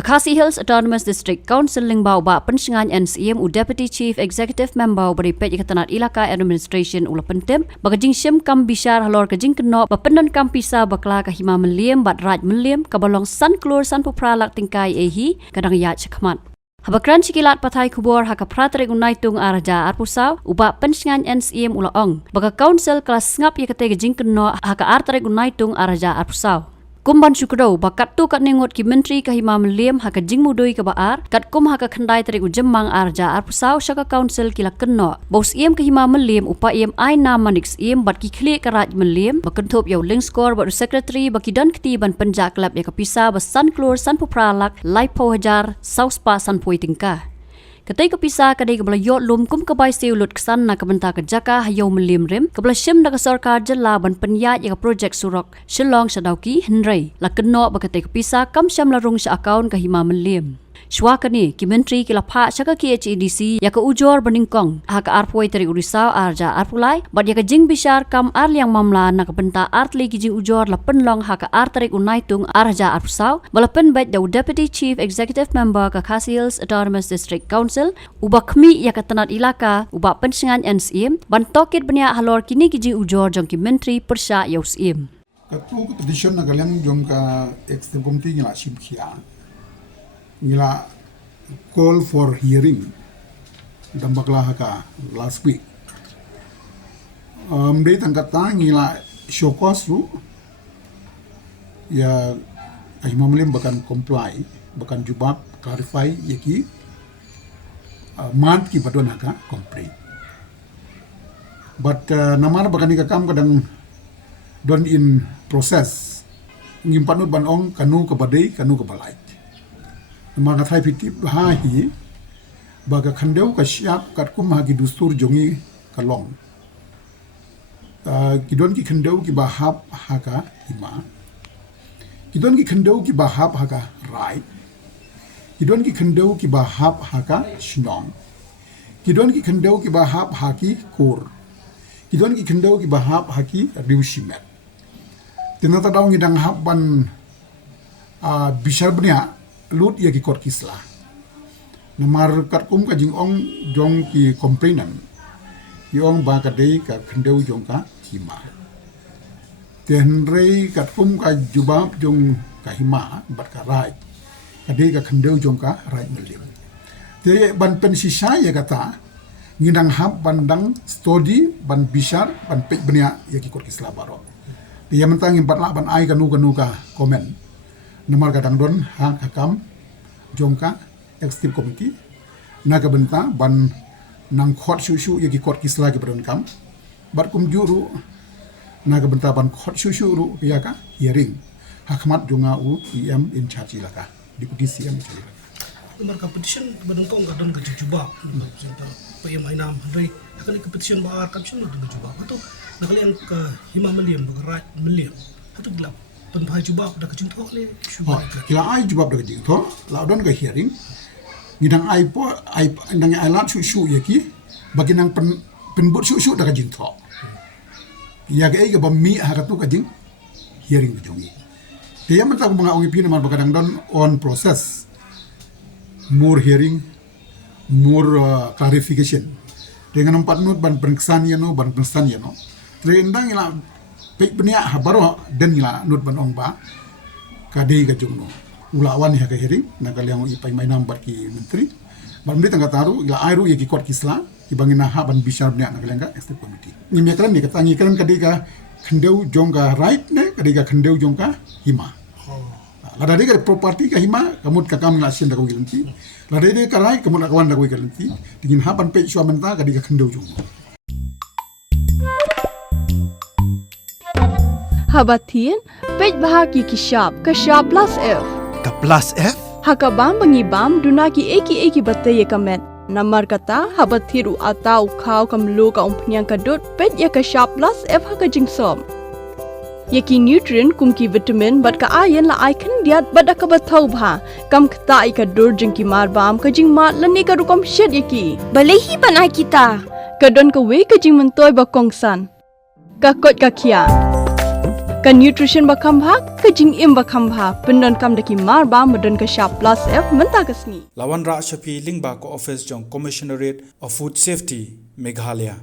Khasi Hills Autonomous District Council lingbau ba pensengan NCM u Deputy Chief Executive Member beri pej ketanat ilaka administration ula pentem bagajing syem kam Bishar halor ke Jingkynnoh bapendan kam pisa bakla ke Hima Mylliem bat raj Mylliem ke balong san Klur san pupralak tingkai ehi kadang yat sekmat. Habakran cikilat patai kubur haka praterik unai tung araja arpusau uba pensengan NCM ula ong baga council kelas ngap ye kete ke Jingkynnoh haka arterik unai tung araja arpusau. Kumban syukurau bakat tu kat nengot ki menteri ke Hima Mylliem haka jingmudui ke baar kat kum haka khandai terik ujemang arja arpusau syaka council kila kenno bos iem ke Hima Mylliem upa iem ai nama nix iem bat ki klik ke raj Mylliem bakentop yau link score bat secretary baki dan keti ban Pynjah Klep ya kapisa bas san Klur san pupralak laipo hajar sauspa san poi tingka. Ketai kepisah kadai kebala yot lum kum kebai seulut kesan na kebenta kejaka hayau Mylliem rem kebala syem na kesorkar jela ban penyat ya projek surok Shillong Sadauki Henry la kenok bakatai kepisah kam syam larung sya akaun ke Hima Mylliem. Shwa kini ki menteri kila pak syaka KHADC ya ke ujor beningkong haka arpoi teri urisau arja arpulai bat ya ke jing Bishar kam ar liang mamla na kebenta artli ki jing ujor la penlong haka arterik unaitung arja arpusau balapen bet da Deputy Chief Executive Member ke Khasi Hills Autonomous District Council uba kemi ya ke tenat ilaka uba pensengan NCM ban tokit benia halor kini ki jing ujor jong ki menteri persya yaus im. Katu petition na kalian jong ka executive committee ngila simkhia ngila call for hearing dambaklah haka last week. Dari tangkata ngila showcase tu ya Hima Mylliem bahkan comply bahkan jubab clarify yaki mad ki badon haka complain. But namar bahkan ni kakam kadang don in process ngimpanut ban ong kanu ke badai kanu ke balai. Maka thai pitip hahi baga khandeu ka siap kat kum hagi dustur jongi kalong. Kidon ki khandeu ki bahap haka Hima. Kidon ki khandeu ki bahap haka Rai. Kidon ki khandeu ki bahap haka Shillong. Kidon ki khandeu ki bahap haki Klur. Kidon ki khandeu ki bahap haki Riushimet. Tinata daw ngidang haban Bishar bnia lut ya ki kot kisla namar kat kum ka jing ong jong ki complainant yong ba ka dei ka khendeu jong ka Hima ten rei kat kum ka jubab jong ka Hima bat ka rai ka dei ka khendeu jong ka rai Mylliem te ban pen sisa ya kata ngidang hab bandang study ban Bishar ban pe benia ya ki kot kisla baro te ya mentang impat la ban ai kanu ka komen namar kadang don hang hakam jongka executive committee naga benta ban nang khot shu yaki kot kisla ki badon kam bat kum juru naga benta ban khot shu ru yaka hearing hakmat jonga u em in charge laka deputy CM chali nomor competition badon kong kadon ke juba pem ai nam handai akan competition ba competition badon juba atau nakalian ke Hima Mylliem bagraj Mylliem atau gelap penpai jubab dah kecing thok le syubab kila ai jubab dah kecing thok la don ke hearing ngidang ai po ai ndang ai lat shu yaki bagi nang penbut shu dah kecing thok ya ke ai ke bami haratu kecing hearing bejongi dia mentang mengaungi pin mar bakadang don on process more hearing more clarification dengan 4 minit ban pengsan yano trendang ila pek benia habaro den la nut ban ong ba kadei ka jungno ulawan ha ka hearing nagaliang ipai mai number ki menteri balmdi tangga taru ila airu ye ki kot kisla ki bangina ha ban Bishar benia nagaliang ka executive committee ni mekran ni kata ngi kran kadei ka khendeu jongka right ne kadei ka khendeu jongka Hima la dade ka property ka Hima kamut ka kam la sin da ko gilanti la dade ka right kamut kawan da ko gilanti dingin ha ban pe sua menta kadei ka khendeu jongno Habatin, pej bahagi ki shop plus F. Ka plus F? Hakabam bangibam duna ki eki batai ye kamet. Namar kata habatiru atau kau kamlu ka umpnyang kadut pej ya ka shop plus F haka jingsom. Yaki nutrient kum ki vitamin bat ka iron la ai kan diat bat ka bathau bha kam kta i ka dur jing ki mar bam ka jing mat lani ka rukom shed yaki. Balehi banai kita. Kadon ka we ka jing mentoy ba kongsan. Ka kot ka kia. Kan nutrition bakam bha, ke jing im bakam bha, pendon kam daki mar ba medon ke sharp plus F mentah kesni. Lawan Rak Shapi Lingba ko office jong Commissionerate of Food Safety Meghalaya.